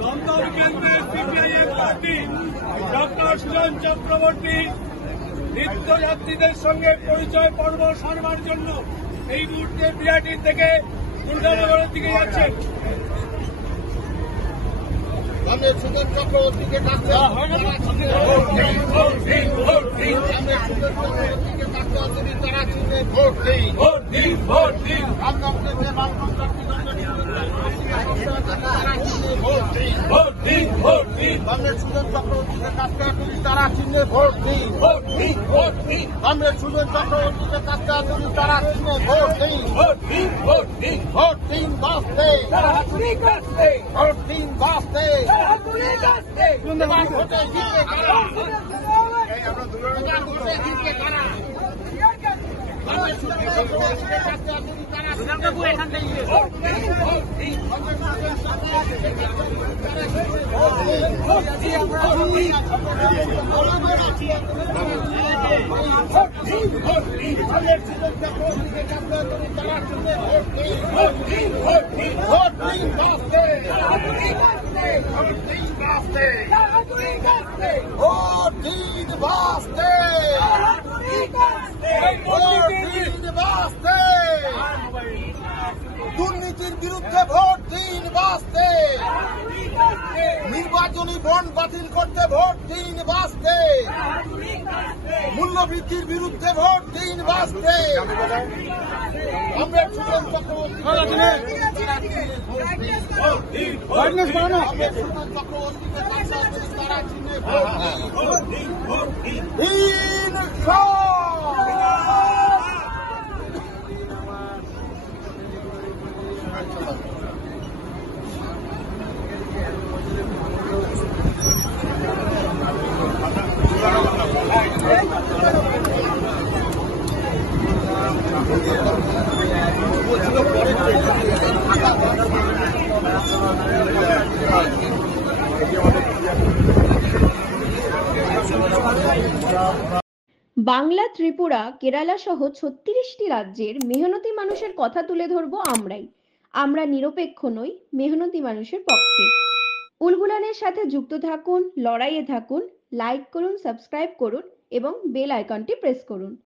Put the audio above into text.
দমদম কেন্দ্রে CPIM party doctor Sujan Chakraborty নিত্যযাত্রীদের সঙ্গে পরিচয় পর্ব সারবার জন্য এই মুহূর্তে বিরাটি থেকে দুর্গানগরের দিকে যাচ্ছেন। সুজন চক্রবর্তীকে ডাকতে তারা চিনে ভোট দিন, ভোট দিন, ভোট দিন। দমদম কেন্দ্রে ভোট দিন, ভোট দিন, ভোট দিন। সুজন চক্রবর্তীকে কাজটা করি তারা চিনে ভোট দিন, ভোট দিন, ভোট দিন। সুজন চক্রবর্তীকে কাজটা করি তারা চিনে ভোট দিন, ভোট দিন, ভোট দিন। ভোট দিন বাঁচতে, ভোট দিন বাঁচতে। ভোটে জিতবে কারা? ভোটে জিতবে কারা? দুর্নীতির বিরুদ্ধে ভোট দিন বাঁচতে, নির্বাচনী বন্ড বাতিল করতে ভোট দিন বাঁচতে, মূল্যবৃদ্ধির বিরুদ্ধে ভোট দিন বাঁচতে। আমরা সুজন চক্রবর্তীকে তারা চিনে ভোট দিন। বাংলা, ত্রিপুরা, কেরালা সহ 36টি রাজ্যের মেহনতি মানুষের কথা তুলে ধরবো আমরাই। আমরা নিরপেক্ষ নই, মেহনতি মানুষের পক্ষে। উলগুলানের সাথে যুক্ত থাকুন, লড়াইয়ে থাকুন, লাইক করুন, সাবস্ক্রাইব করুন এবং বেল আইকনটি প্রেস করুন।